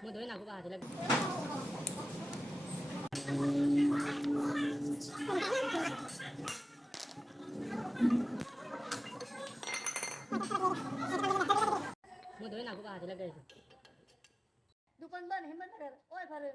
હું ધોઈ નાખું હાથે લાગે હું ધોઈ નાખું હાથે લાગે દુકાન બંધ હિંમત નગર ઓય ફરે